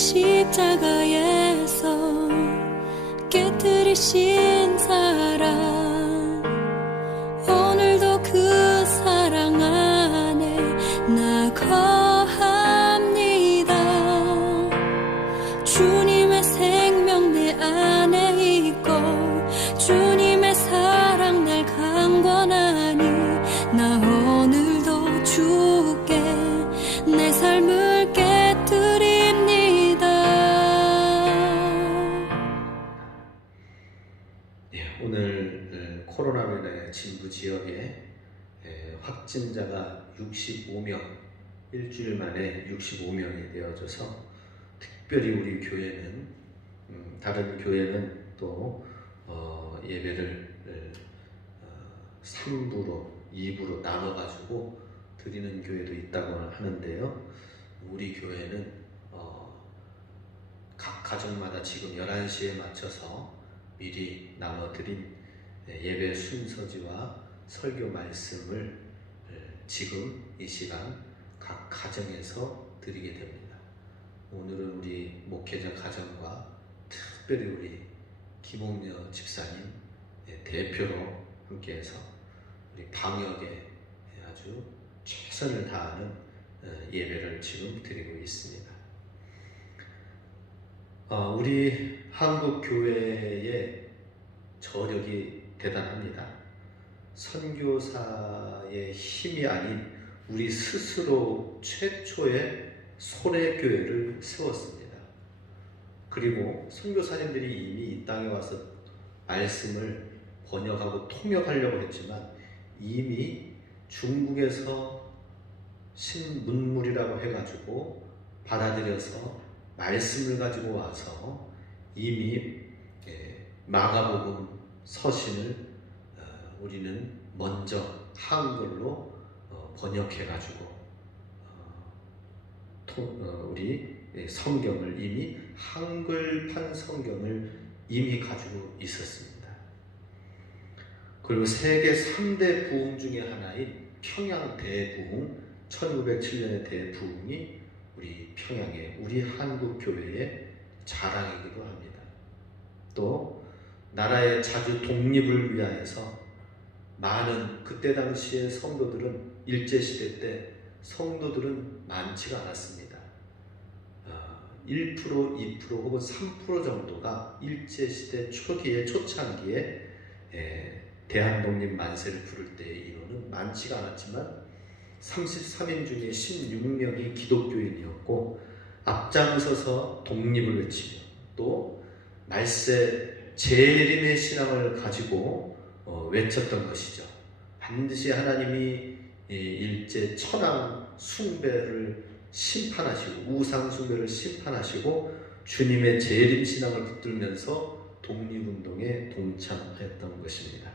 십자가에서 깨뜨리신 사랑, 오늘도 그 사랑 안에 나 거합니다. 주님의 생명 내 안에 있고 주님의 사랑 날 강권하니 나 오늘도 주께 내 삶을 깨뜨립니다. 오늘 코로나로 인해 진부 지역에 확진자가 65명, 일주일 만에 65명이 되어져서 특별히 우리 교회는 다른 교회는 또 예배를 3부로 2부로 나눠가지고 드리는 교회도 있다고 하는데요. 우리 교회는 각 가정마다 지금 11시에 맞춰서 미리 나눠드린 예배 순서지와 설교 말씀을 지금 이 시간 각 가정에서 드리게 됩니다. 오늘은 우리 목회자 가정과 특별히 우리 김홍여 집사님 대표로 함께해서 우리 방역에 아주 최선을 다하는 예배를 지금 드리고 있습니다. 우리 한국 교회의 저력이 대단합니다. 선교사의 힘이 아닌 우리 스스로 최초의 소래교회를 세웠습니다. 그리고 선교사님들이 이미 이 땅에 와서 말씀을 번역하고 통역하려고 했지만 이미 중국에서 신문물이라고 해가지고 받아들여서 말씀을 가지고 와서 이미 마가복음 서신을 우리는 먼저 한글로 번역해가지고 우리 성경을 이미 한글판 성경을 이미 가지고 있었습니다. 그리고 세계 3대 부흥 중에 하나인 평양 대부흥, 1907년의 대부흥이 우리 평양의 우리 한국 교회의 자랑이기도 합니다. 또 나라의 자주 독립을 위하여서 많은 그때 당시의 성도들은 일제시대 때 성도들은 많지가 않았습니다. 1%, 2% 혹은 3% 정도가 일제시대 초기에 초창기에 대한독립 만세를 부를 때의 인원은 많지가 않았지만 33인 중에 16명이 기독교인이었고 앞장서서 독립을 외치며 또 말세 재림의 신앙을 가지고 외쳤던 것이죠. 반드시 하나님이 일제 천황 숭배를 심판하시고 우상 숭배를 심판하시고 주님의 재림 신앙을 붙들면서 독립운동에 동참했던 것입니다.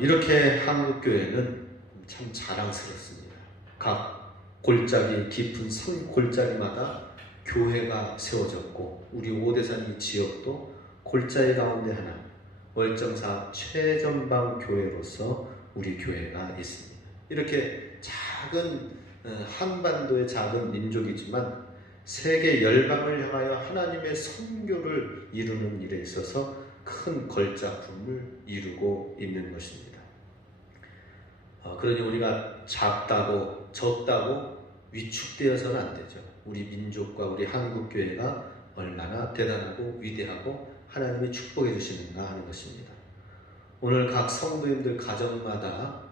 이렇게 한국교회는 참 자랑스럽습니다. 각 골짜기 깊은 산 골짜기마다 교회가 세워졌고 우리 오대산 이 지역도 골짜기 가운데 하나 월정사 최전방 교회로서 우리 교회가 있습니다. 이렇게 작은 한반도의 작은 민족이지만 세계 열방을 향하여 하나님의 선교를 이루는 일에 있어서 큰 걸작품을 이루고 있는 것입니다. 그러니 우리가 작다고 적다고 위축되어서는 안 되죠. 우리 민족과 우리 한국교회가 얼마나 대단하고 위대하고 하나님이 축복해 주시는가 하는 것입니다. 오늘 각 성도님들 가정마다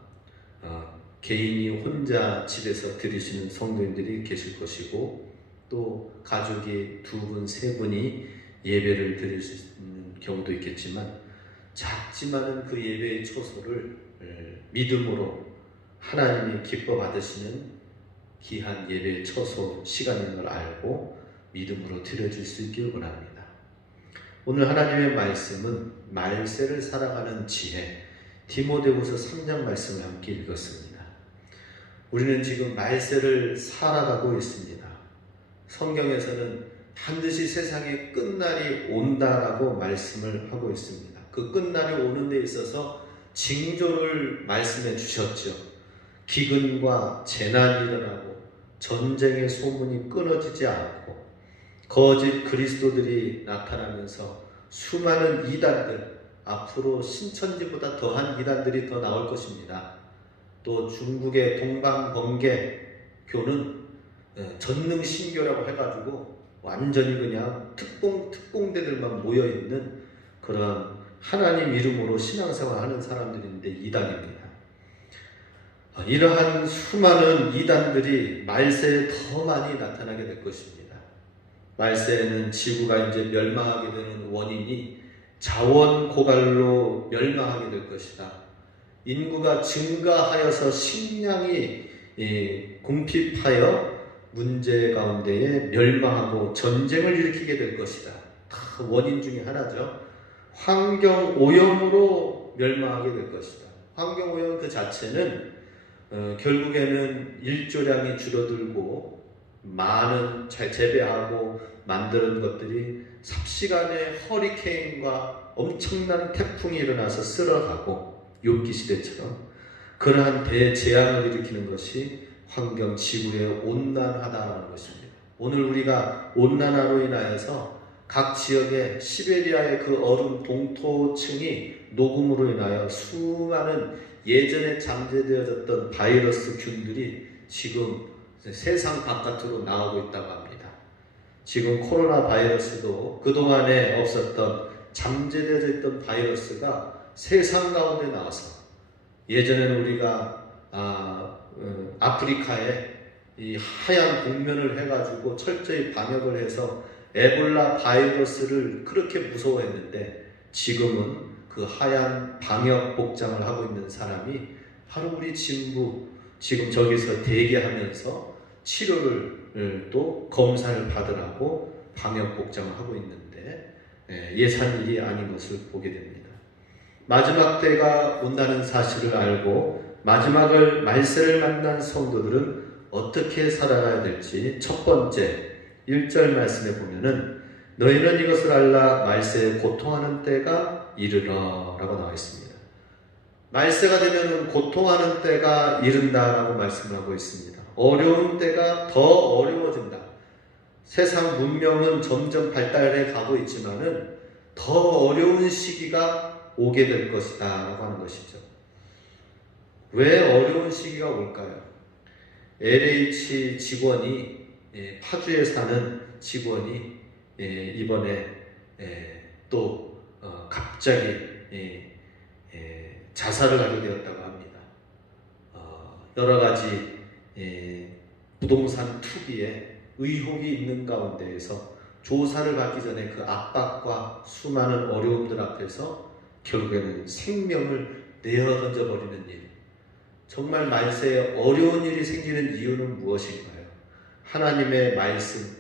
개인이 혼자 집에서 드리시는 성도님들이 계실 것이고 또 가족이 2분, 3분이 예배를 드릴 수 있는 경우도 있겠지만 작지만은 그 예배의 초소를 믿음으로 하나님이 기뻐 받으시는 귀한 예배의 초소 시간인 걸 알고 믿음으로 드려줄 수 있기를 원합니다. 오늘 하나님의 말씀은 말세를 살아가는 지혜 디모데후서 3장 말씀을 함께 읽었습니다. 우리는 지금 말세를 살아가고 있습니다. 성경에서는 반드시 세상의 끝날이 온다라고 말씀을 하고 있습니다. 그 끝날이 오는 데 있어서 징조를 말씀해 주셨죠. 기근과 재난이 일어나고 전쟁의 소문이 끊어지지 않고 거짓 그리스도들이 나타나면서 수많은 이단들, 앞으로 신천지보다 더한 이단들이 더 나올 것입니다. 또 중국의 동방번개교는 전능신교라고 해가지고 완전히 그냥 특공대들만 모여있는 그런 하나님 이름으로 신앙생활 하는 사람들인데 이단입니다. 이러한 수많은 이단들이 말세에 더 많이 나타나게 될 것입니다. 말세에는 지구가 이제 멸망하게 되는 원인이 자원 고갈로 멸망하게 될 것이다. 인구가 증가하여서 식량이 궁핍하여 문제 가운데에 멸망하고 전쟁을 일으키게 될 것이다. 다 원인 중에 하나죠. 환경 오염으로 멸망하게 될 것이다. 환경 오염 그 자체는 결국에는 일조량이 줄어들고 많은 재배하고 만드는 것들이 삽시간에 허리케인과 엄청난 태풍이 일어나서 쓸어가고 욥기 시대처럼 그러한 대재앙을 일으키는 것이 환경 지구의 온난화다라는 것입니다. 오늘 우리가 온난화로 인하여서 각 지역의 시베리아의 그 얼음 동토층이 녹음으로 인하여 수많은 예전에 잠재되어졌던 바이러스 균들이 지금 세상 바깥으로 나오고 있다고 합니다. 지금 코로나 바이러스도 그동안에 없었던 잠재되어져 있던 바이러스가 세상 가운데 나와서 예전에는 우리가 아프리카에 이 하얀 복면을 해가지고 철저히 방역을 해서 에볼라 바이러스를 그렇게 무서워했는데 지금은 그 하얀 방역 복장을 하고 있는 사람이 바로 우리 진부 지금 저기서 대기하면서 치료를 또 검사를 받으라고 방역 복장을 하고 있는데 예산 일이 아닌 것을 보게 됩니다. 마지막 때가 온다는 사실을 알고 마지막을 말세를 만난 성도들은 어떻게 살아가야 될지 첫 번째 1절 말씀에 보면은 너희는 이것을 알라 말세에 고통하는 때가 이르러 라고 나와 있습니다. 말세가 되면 고통하는 때가 이른다라고 말씀하고 있습니다. 어려운 때가 더 어려워진다. 세상 문명은 점점 발달해 가고 있지만은 더 어려운 시기가 오게 될 것이다 라고 하는 것이죠. 왜 어려운 시기가 올까요? LH 직원이 파주에 사는 직원이 이번에 또 갑자기 자살을 하게 되었다고 합니다. 여러 가지 부동산 투기에 의혹이 있는 가운데에서 조사를 받기 전에 그 압박과 수많은 어려움들 앞에서 결국에는 생명을 내어던져 버리는 일. 정말 말세에 어려운 일이 생기는 이유는 무엇인가요? 하나님의 말씀,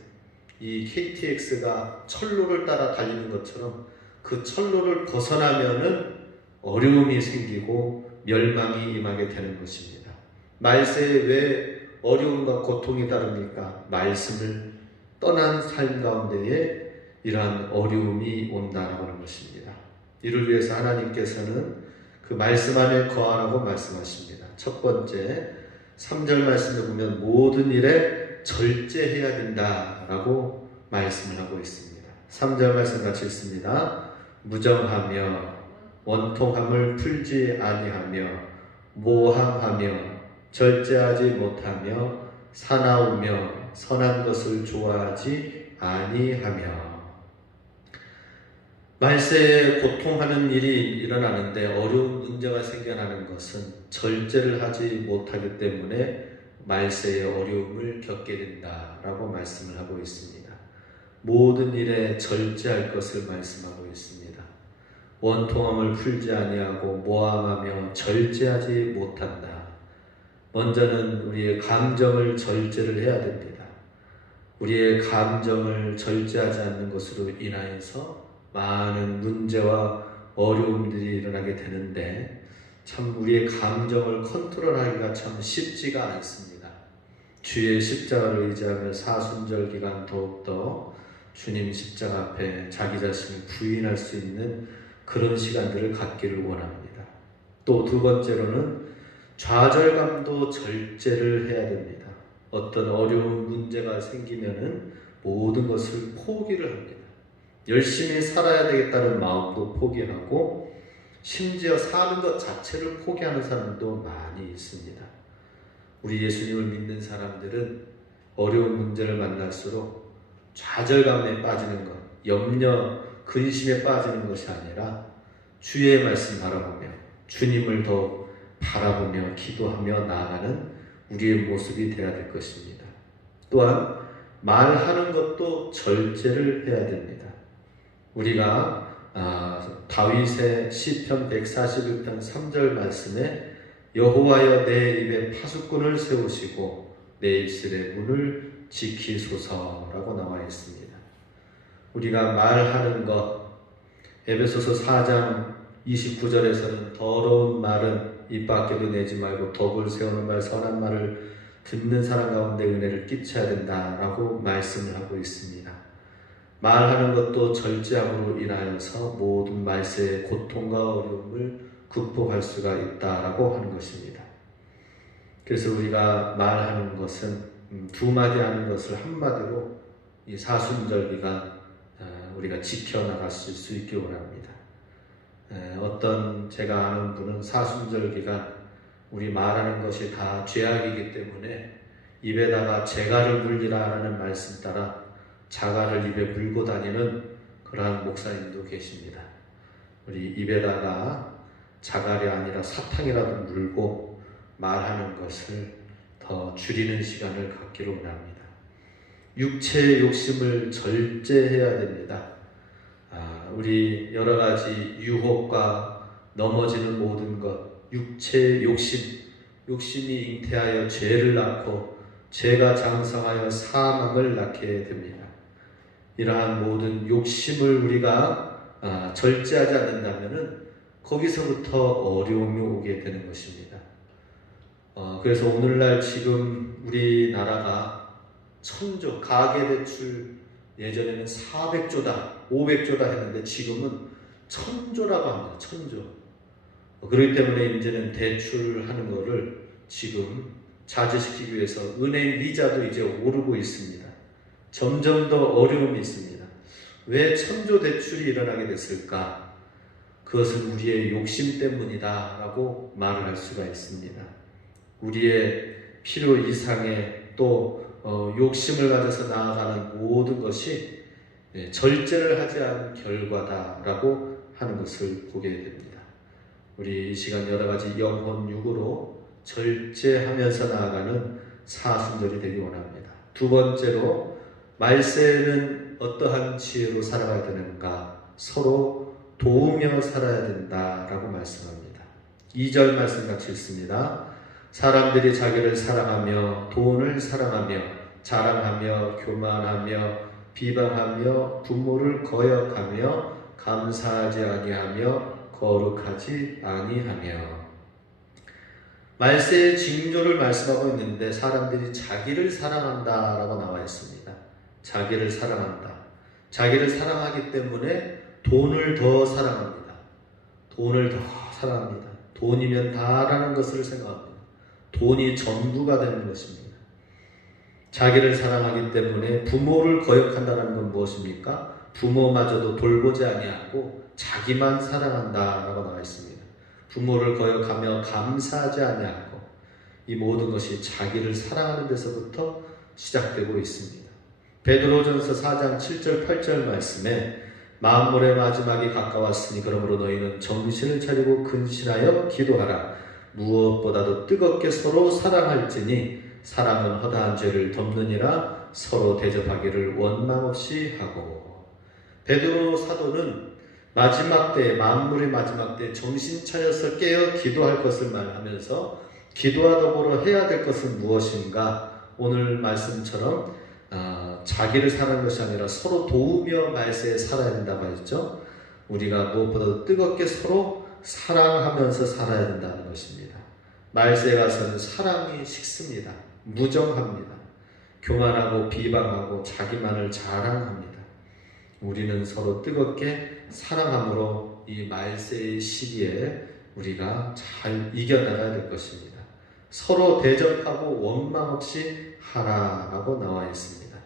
이 KTX가 철로를 따라 달리는 것처럼 그 철로를 벗어나면은 어려움이 생기고 멸망이 임하게 되는 것입니다. 말세에 왜 어려움과 고통이 다릅니까? 말씀을 떠난 삶 가운데에 이러한 어려움이 온다라고 하는 것입니다. 이를 위해서 하나님께서는 그 말씀 안에 거하라고 말씀하십니다. 첫 번째 3절 말씀에 보면 모든 일에 절제해야 된다라고 말씀을 하고 있습니다. 3절 말씀 같이 읽습니다. 무정하며 원통함을 풀지 아니하며 모함하며 절제하지 못하며 사나우며 선한 것을 좋아하지 아니하며. 말세에 고통하는 일이 일어나는데 어려운 문제가 생겨나는 것은 절제를 하지 못하기 때문에 말세의 어려움을 겪게 된다라고 말씀을 하고 있습니다. 모든 일에 절제할 것을 말씀하고 있습니다. 원통함을 풀지 아니하고 모함하며 절제하지 못한다. 먼저는 우리의 감정을 절제를 해야 됩니다. 우리의 감정을 절제하지 않는 것으로 인하여서 많은 문제와 어려움들이 일어나게 되는데 참 우리의 감정을 컨트롤하기가 참 쉽지가 않습니다. 주의 십자가를 의지하며 사순절 기간 더욱더 주님 십자가 앞에 자기 자신을 부인할 수 있는 그런 시간들을 갖기를 원합니다. 또 두 번째로는 좌절감도 절제를 해야 됩니다. 어떤 어려운 문제가 생기면은 모든 것을 포기를 합니다. 열심히 살아야 되겠다는 마음도 포기하고 심지어 사는 것 자체를 포기하는 사람도 많이 있습니다. 우리 예수님을 믿는 사람들은 어려운 문제를 만날수록 좌절감에 빠지는 것, 염려, 근심에 빠지는 것이 아니라 주의 말씀 바라보며 주님을 더 바라보며 기도하며 나아가는 우리의 모습이 되어야 될 것입니다. 또한 말하는 것도 절제를 해야 됩니다. 우리가 다윗의 시편 141편 3절 말씀에 여호와여 내 입에 파수꾼을 세우시고 내 입술의 문을 지키소서라고 나와 있습니다. 우리가 말하는 것, 에베소서 4장 29절에서는 더러운 말은 입 밖에도 내지 말고 덕을 세우는 말, 선한 말을 듣는 사람 가운데 은혜를 끼쳐야 된다라고 말씀을 하고 있습니다. 말하는 것도 절제함으로 인하여서 모든 말세의 고통과 어려움을 극복할 수가 있다라고 하는 것입니다. 그래서 우리가 말하는 것은 두 마디 하는 것을 한마디로 이 사순절기간 우리가 지켜나갈 수 있기 원합니다. 어떤 제가 아는 분은 사순절기간 우리 말하는 것이 다 죄악이기 때문에 입에다가 재갈을 물리라라는 말씀 따라 자갈을 입에 물고 다니는 그러한 목사님도 계십니다. 우리 입에다가 자갈이 아니라 사탕이라도 물고 말하는 것을 더 줄이는 시간을 갖기를 원합니다. 육체의 욕심을 절제해야 됩니다. 우리 여러 가지 유혹과 넘어지는 모든 것, 육체의 욕심이 잉태하여 죄를 낳고 죄가 장성하여 사망을 낳게 됩니다. 이러한 모든 욕심을 우리가 절제하지 않는다면 거기서부터 어려움이 오게 되는 것입니다. 그래서 오늘날 지금 우리나라가 천조, 가계대출 예전에는 400조다, 500조다 했는데 지금은 1000조라고 합니다. 1000조. 그렇기 때문에 이제는 대출하는 거를 지금 자제시키기 위해서 은행 이자도 이제 오르고 있습니다. 점점 더 어려움이 있습니다. 왜 1000조 대출이 일어나게 됐을까? 그것은 우리의 욕심 때문이다 라고 말을 할 수가 있습니다. 우리의 필요 이상의 또 욕심을 가져서 나아가는 모든 것이 절제를 하지 않은 결과다라고 하는 것을 보게 됩니다. 우리 이 시간 여러 가지 영혼 육으로 절제하면서 나아가는 사순절이 되기 원합니다. 두 번째로 말세에는 어떠한 지혜로 살아가야 되는가? 서로 도우며 살아야 된다라고 말씀합니다. 2절 말씀 같이 읽습니다. 사람들이 자기를 사랑하며 돈을 사랑하며 자랑하며 교만하며 비방하며 부모를 거역하며 감사하지 아니하며 거룩하지 아니하며. 말세의 징조를 말씀하고 있는데 사람들이 자기를 사랑한다라고 나와 있습니다. 자기를 사랑한다. 자기를 사랑하기 때문에 돈을 더 사랑합니다. 돈을 더 사랑합니다. 돈이면 다라는 것을 생각합니다. 돈이 전부가 되는 것입니다. 자기를 사랑하기 때문에 부모를 거역한다는 건 무엇입니까? 부모마저도 돌보지 아니하고 자기만 사랑한다라고 나와 있습니다. 부모를 거역하며 감사하지 아니하고 이 모든 것이 자기를 사랑하는 데서부터 시작되고 있습니다. 베드로전서 4장 7절 8절 말씀에 만물의 마지막이 가까웠으니 그러므로 너희는 정신을 차리고 근신하여 기도하라. 무엇보다도 뜨겁게 서로 사랑할지니 사랑은 허다한 죄를 덮느니라. 서로 대접하기를 원망 없이 하고. 베드로 사도는 마지막 때, 만물의 마지막 때 정신 차려서 깨어 기도할 것을 말하면서 기도와 더불어 해야 될 것은 무엇인가? 오늘 말씀처럼 자기를 사랑하는 것이 아니라 서로 도우며 말세에 살아야 된다고 했죠. 우리가 무엇보다도 뜨겁게 서로 사랑하면서 살아야 된다는 것입니다. 말세에 가서는 사랑이 식습니다. 무정합니다. 교만하고 비방하고 자기만을 자랑합니다. 우리는 서로 뜨겁게 사랑함으로 이 말세의 시기에 우리가 잘 이겨나가야 될 것입니다. 서로 대적하고 원망 없이 하라라고 나와 있습니다.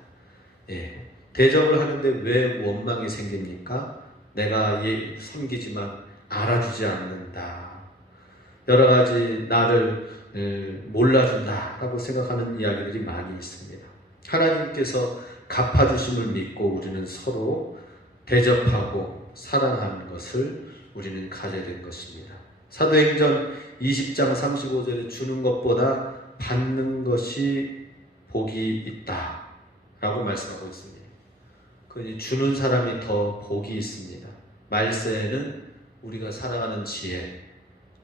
예, 대적을 하는데 왜 원망이 생깁니까? 내가 얘 섬기지만 알아주지 않는다. 여러 가지 나를 몰라준다라고 생각하는 이야기들이 많이 있습니다. 하나님께서 갚아주심을 믿고 우리는 서로 대접하고 사랑하는 것을 우리는 가져야 될 것입니다. 사도행전 20장 35절에 주는 것보다 받는 것이 복이 있다 라고 말씀하고 있습니다. 그 주는 사람이 더 복이 있습니다. 말세에는 우리가 살아가는 지혜,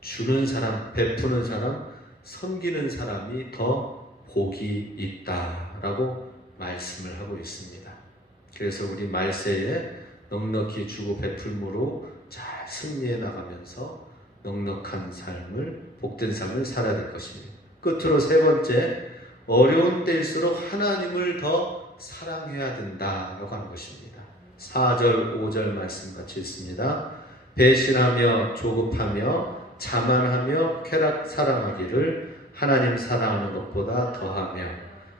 주는 사람, 베푸는 사람, 섬기는 사람이 더 복이 있다라고 말씀을 하고 있습니다. 그래서 우리 말세에 넉넉히 주고 베풀므로 잘 승리해 나가면서 넉넉한 삶을, 복된 삶을 살아야 될 것입니다. 끝으로 세 번째, 어려운 때일수록 하나님을 더 사랑해야 된다라고 하는 것입니다. 4절, 5절 말씀 같이 있습니다. 배신하며 조급하며 자만하며 쾌락 사랑하기를 하나님 사랑하는 것보다 더하며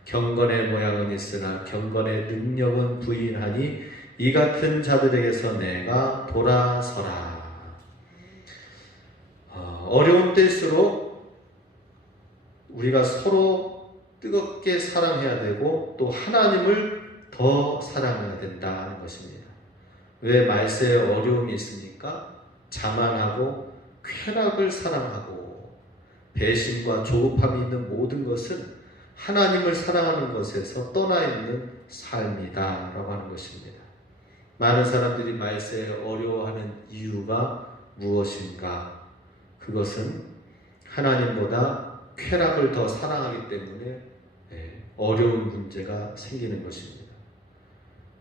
경건의 모양은 있으나 경건의 능력은 부인하니 이 같은 자들에게서 내가 돌아서라. 어려운 때일수록 우리가 서로 뜨겁게 사랑해야 되고 또 하나님을 더 사랑해야 된다는 것입니다. 왜 말세에 어려움이 있습니까? 자만하고 쾌락을 사랑하고 배신과 조급함이 있는 모든 것은 하나님을 사랑하는 것에서 떠나 있는 삶이다 라고 하는 것입니다. 많은 사람들이 말세에 어려워하는 이유가 무엇인가? 그것은 하나님보다 쾌락을 더 사랑하기 때문에 어려운 문제가 생기는 것입니다.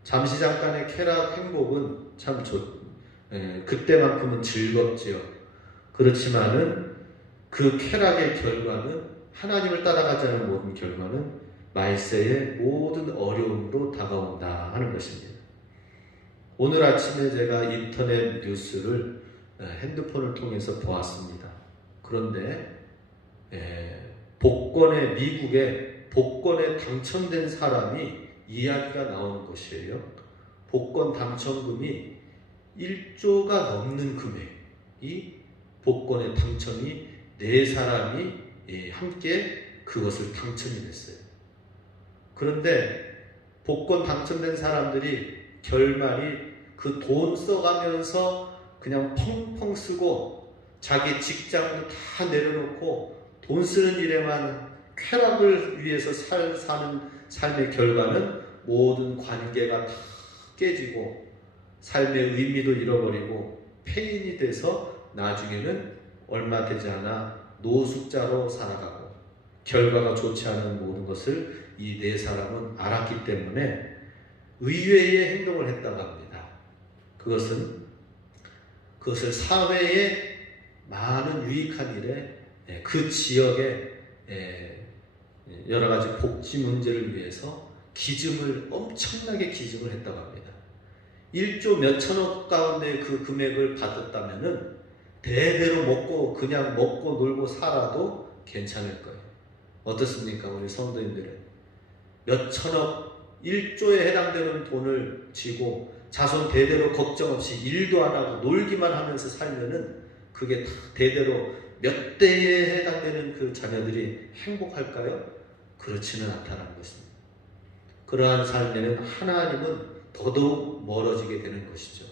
잠시 잠깐의 쾌락, 행복은 참 그때만큼은 즐겁지요. 그렇지만은 그 쾌락의 결과는 하나님을 따라가지 않은 모든 결과는 말세의 모든 어려움으로 다가온다 하는 것입니다. 오늘 아침에 제가 인터넷 뉴스를 핸드폰을 통해서 보았습니다. 그런데 미국의 복권에 당첨된 사람이 이야기가 나오는 것이에요. 복권 당첨금이 1조가 넘는 금액이 복권에 당첨이 4사람이 함께 그것을 당첨이 됐어요. 그런데 복권 당첨된 사람들이 결말이 그 돈 써가면서 그냥 펑펑 쓰고 자기 직장도 다 내려놓고 돈 쓰는 일에만 쾌락을 위해서 사는 삶의 결과는 모든 관계가 다 깨지고 삶의 의미도 잃어버리고 폐인이 돼서 나중에는 얼마 되지 않아 노숙자로 살아가고 결과가 좋지 않은 모든 것을 이 4사람은 알았기 때문에 의외의 행동을 했다고 합니다. 그것을 사회에 많은 유익한 일에 그 지역에 여러 가지 복지 문제를 위해서 엄청나게 기증을 했다고 합니다. 1조 몇천억 가운데 그 금액을 받았다면은 대대로 그냥 먹고 놀고 살아도 괜찮을 거예요. 어떻습니까? 우리 성도님들은 몇천억 1조에 해당되는 돈을 쥐고 자손 대대로 걱정 없이 일도 안 하고 놀기만 하면서 살면은 그게 다 대대로 몇 대에 해당되는 그 자녀들이 행복할까요? 그렇지는 않다는 것입니다. 그러한 삶에는 하나님은 더더욱 멀어지게 되는 것이죠.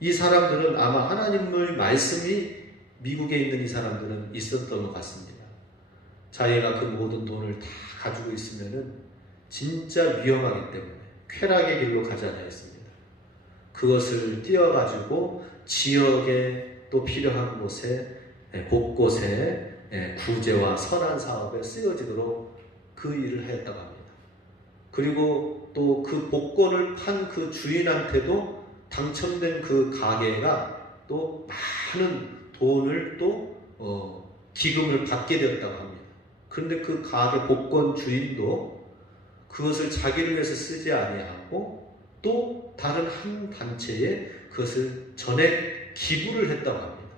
이 사람들은 아마 하나님의 말씀이 미국에 있는 이 사람들은 있었던 것 같습니다. 자기가 그 모든 돈을 다 가지고 있으면은 진짜 위험하기 때문에 쾌락의 길로 가지 않았습니다. 그것을 띄어가지고 지역에 또 필요한 곳에 곳곳에 구제와 선한 사업에 쓰여지도록 그 일을 했다고 합니다. 그리고 또 그 복권을 판 그 주인한테도 당첨된 그 가게가 또 많은 돈을 또 기금을 받게 되었다고 합니다. 그런데 그 가게 복권 주인도 그것을 자기를 위해서 쓰지 아니하고 또 다른 한 단체에 그것을 전액 기부를 했다고 합니다.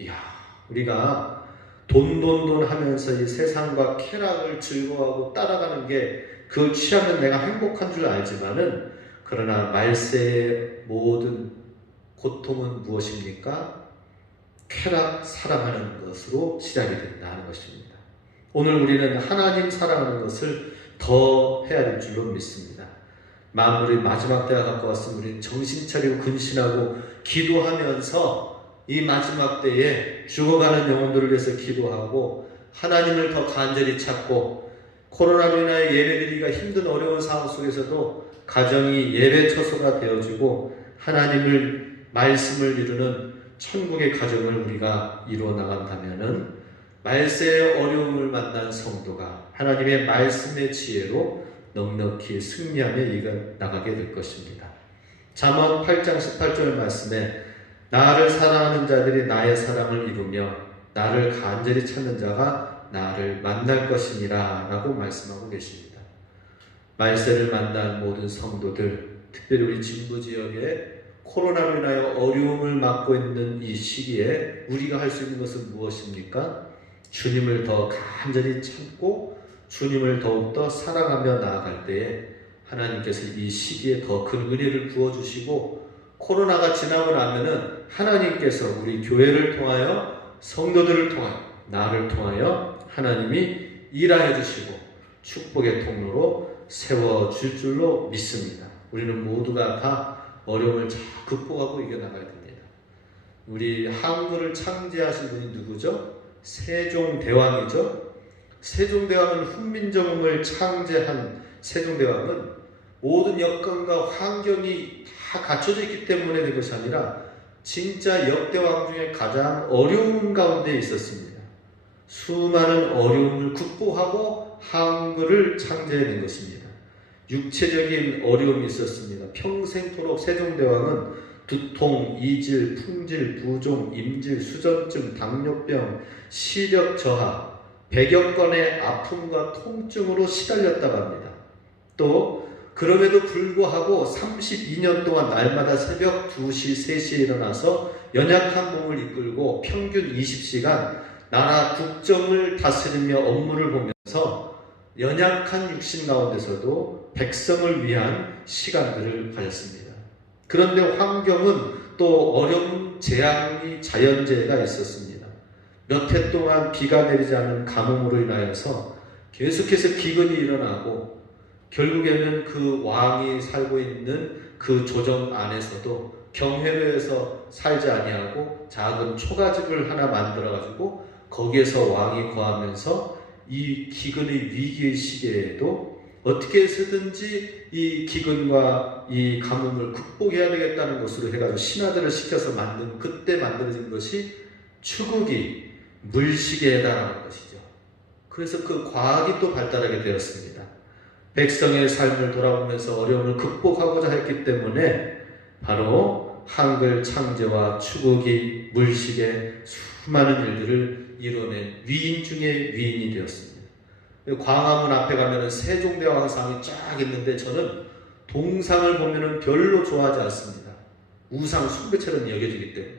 이야, 우리가 돈 하면서 이 세상과 쾌락을 즐거워하고 따라가는 게 그걸 취하면 내가 행복한 줄 알지만은, 그러나 말세의 모든 고통은 무엇입니까? 쾌락 사랑하는 것으로 시작이 된다 하는 것입니다. 오늘 우리는 하나님 사랑하는 것을 더 해야 될 줄로 믿습니다. 만물의 마지막 때가 가까웠으면 우리는 정신 차리고 근신하고 기도하면서 이 마지막 때에 죽어가는 영혼들을 위해서 기도하고 하나님을 더 간절히 찾고, 코로나로 인하여 예배드리기가 힘든 어려운 상황 속에서도 가정이 예배 처소가 되어지고 하나님을 말씀을 이루는 천국의 가정을 우리가 이루어 나간다면은 말세의 어려움을 만난 성도가 하나님의 말씀의 지혜로 넉넉히 승리하며 이겨 나가게 될 것입니다. 잠언 8장 18절 말씀에 나를 사랑하는 자들이 나의 사랑을 이루며 나를 간절히 찾는 자가 나를 만날 것이니라 라고 말씀하고 계십니다. 말세를 만난 모든 성도들, 특별히 우리 진부지역에 코로나로 인하여 어려움을 맞고 있는 이 시기에 우리가 할 수 있는 것은 무엇입니까? 주님을 더 간절히 찾고 주님을 더욱더 사랑하며 나아갈 때에 하나님께서 이 시기에 더 큰 은혜를 부어주시고, 코로나가 지나고 나면은 하나님께서 우리 교회를 통하여 성도들을 통하여 나를 통하여 하나님이 일하여 주시고 축복의 통로로 세워줄 줄로 믿습니다. 우리는 모두가 다 어려움을 잘 극복하고 이겨나가야 됩니다. 우리 한국을 창제하신 분이 누구죠? 세종대왕이죠. 세종대왕은 훈민정음을 창제한 세종대왕은 모든 여건과 환경이 다 갖춰져 있기 때문에 된 것이 아니라 진짜 역대 왕 중에 가장 어려운 가운데 있었습니다. 수많은 어려움을 극복하고 한글을 창제해낸 것입니다. 육체적인 어려움이 있었습니다. 평생토록 세종대왕은 두통, 이질, 풍질, 부종, 임질, 수전증, 당뇨병, 시력 저하, 100여 건의 아픔과 통증으로 시달렸다고 합니다. 또 그럼에도 불구하고 32년 동안 날마다 새벽 2시, 3시에 일어나서 연약한 몸을 이끌고 평균 20시간 나라 국정을 다스리며 업무를 보면서 연약한 육신 가운데서도 백성을 위한 시간들을 가졌습니다. 그런데 환경은 또 어려운 재앙이 자연재해가 있었습니다. 몇 해 동안 비가 내리지 않은 가뭄으로 인하여서 계속해서 기근이 일어나고, 결국에는 그 왕이 살고 있는 그 조정 안에서도 경회로에서 살지 아니하고 작은 초가집을 하나 만들어가지고 거기에서 왕이 거하면서 이 기근의 위기의 시기에도 어떻게 해서든지 이 기근과 이 가뭄을 극복해야 되겠다는 것으로 해가지고 신하들을 시켜서 그때 만들어진 것이 추국이 물시계다라는 것이죠. 그래서 그 과학이 또 발달하게 되었습니다. 백성의 삶을 돌아보면서 어려움을 극복하고자 했기 때문에 바로 한글 창제와 추국이 물시계 수많은 일들을 이뤄낸 위인 중에 위인이 되었습니다. 광화문 앞에 가면은 세종대왕상이 쫙 있는데 저는 동상을 보면은 별로 좋아하지 않습니다. 우상 숭배처럼 여겨지기 때문에.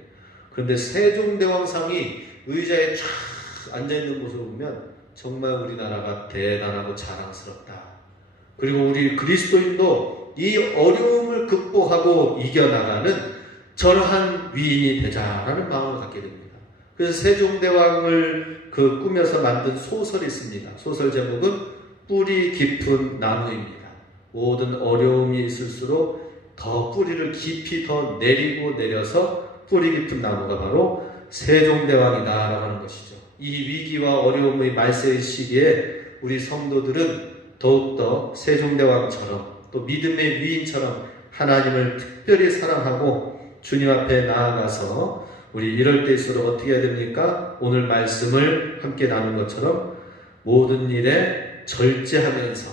그런데 세종대왕상이 의자에 쫙 앉아있는 모습을 보면 정말 우리나라가 대단하고 자랑스럽다. 그리고 우리 그리스도인도 이 어려움을 극복하고 이겨나가는 저러한 위인이 되자라는 마음을 갖게 됩니다. 그래서 세종대왕을 꾸며서 만든 소설이 있습니다. 소설 제목은 뿌리 깊은 나무입니다. 모든 어려움이 있을수록 더 뿌리를 깊이 더 내리고 내려서 뿌리 깊은 나무가 바로 세종대왕이다 라고 하는 것이죠. 이 위기와 어려움의 말세의 시기에 우리 성도들은 더욱더 세종대왕처럼 또 믿음의 위인처럼 하나님을 특별히 사랑하고 주님 앞에 나아가서 우리 이럴 때일수록 어떻게 해야 됩니까? 오늘 말씀을 함께 나눈 것처럼 모든 일에 절제하면서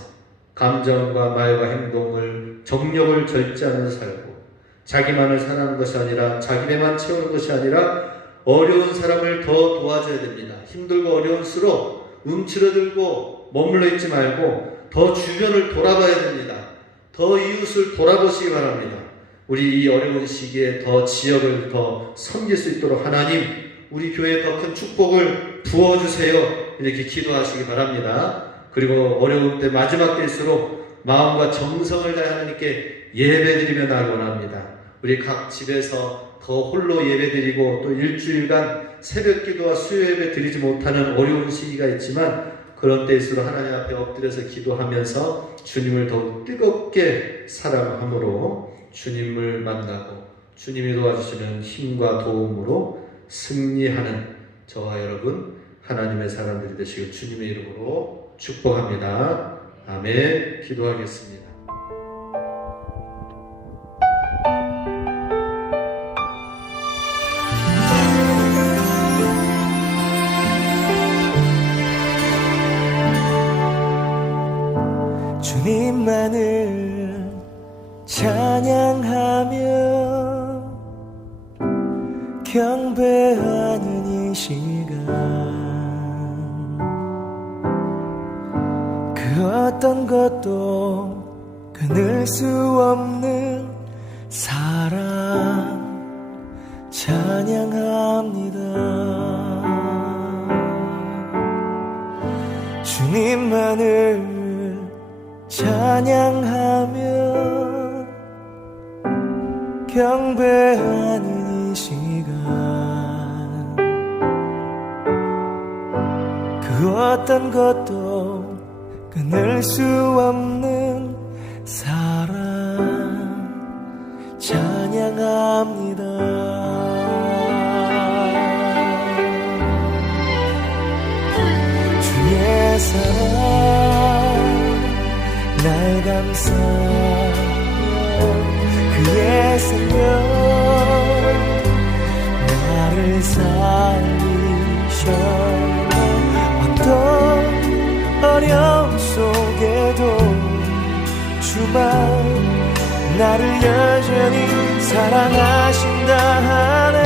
감정과 말과 행동을 정력을 절제하면서 살고, 자기만을 사랑하는 것이 아니라 자기네만 채우는 것이 아니라 어려운 사람을 더 도와줘야 됩니다. 힘들고 어려울수록 움츠러들고 머물러 있지 말고 더 주변을 돌아봐야 됩니다. 더 이웃을 돌아보시기 바랍니다. 우리 이 어려운 시기에 더 지역을 더 섬길 수 있도록 하나님, 우리 교회에 더 큰 축복을 부어주세요. 이렇게 기도하시기 바랍니다. 그리고 어려울 때 마지막 때일수록 마음과 정성을 다해 하나님께 예배드리며 나아가기 원합니다. 우리 각 집에서 더 홀로 예배드리고 또 일주일간 새벽 기도와 수요 예배 드리지 못하는 어려운 시기가 있지만 그런 때일수록 하나님 앞에 엎드려서 기도하면서 주님을 더욱 뜨겁게 사랑함으로 주님을 만나고 주님이 도와주시는 힘과 도움으로 승리하는 저와 여러분 하나님의 사람들이 되시길 주님의 이름으로 축복합니다. 아멘. 기도하겠습니다. 주님만을 찬양하며 경배하는 이 시간 그 어떤 것도 끊을 수 없는 사랑 찬양합니다. 주님만을 찬양하며 경배하는 이 시간 그 어떤 것도 끊을 수 없는 사랑 찬양합니다. 주의 사랑 날 감싸며 그의 생명 나를 살리셔 어떤 어려움 속에도 주만 나를 여전히 사랑하신다 하네.